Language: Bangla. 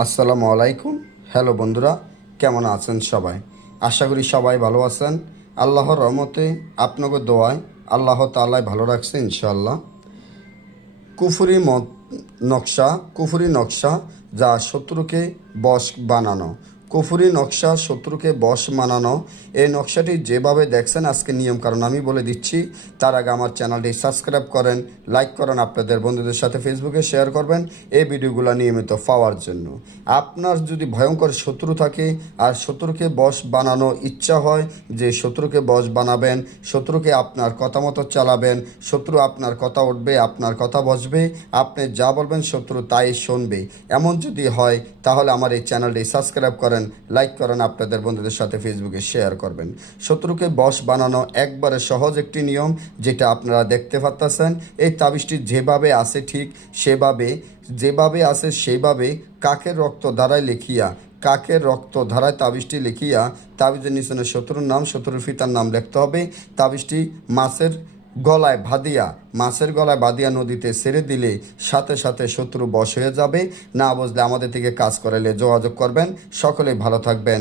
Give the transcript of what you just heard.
আসসালামু আলাইকুম। হ্যালো বন্ধুরা, কেমন আছেন সবাই? আশা করি সবাই ভালো আছেন। আল্লাহর রহমতে আপনাকে দোয়ায় আল্লাহ তাআলাই ভালো রাখছে ইনশাআল্লাহ। কুফরি নকশা, কুফরি নকশা যা শত্রুকে বশ বানানো। কুফরি নকশা শত্রুকে বশ বানানো, এই নকশাটি যেভাবে দেখছেন আজকে নিয়ম কারণ আমি বলে দিচ্ছি। তার আগে আমার চ্যানেলটি সাবস্ক্রাইব করেন, লাইক করেন, আপনাদের বন্ধুদের সাথে ফেসবুকে শেয়ার করবেন এই ভিডিওগুলো নিয়মিত পাওয়ার জন্য। আপনার যদি ভয়ঙ্কর শত্রু থাকে আর শত্রুকে বশ বানানো ইচ্ছা হয় যে শত্রুকে বশ বানাবেন, শত্রুকে আপনার কথা মতো চালাবেন, শত্রু আপনার কথা উঠবে, আপনার কথা বসবে, আপনি যা বলবেন শত্রু তাই শুনবে, এমন যদি হয় তাহলে আমার এই চ্যানেলটি সাবস্ক্রাইব করেন, লাইক করেন, আপনাদের বন্ধুদের সাথে ফেসবুকে শেয়ার করবেন। শত্রুকে বশ বানানো একবারে সহজ একটি নিয়ম, যেটা আপনারা দেখতে পাচ্ছেন। এই তাবিজটি যেভাবে আছে ঠিক সেভাবে, যেভাবে আছে সেভাবে কাকের রক্ত ধারায় লিখিয়া, কাকের রক্ত ধারায় তাবিজটি লিখিয়া তাবিজের নিচনে শত্রুর নাম, শত্রুর পিতার নাম লিখতে হবে। তাবিজটি মাছের গলায় বাঁধিয়া নদীতে ছেড়ে দিলে সাথে সাথে শত্রু বশ হয়ে যাবে। না বুঝলে আমাদের থেকে কাজ করালে যোগাযোগ করবেন। সকলেই ভালো থাকবেন।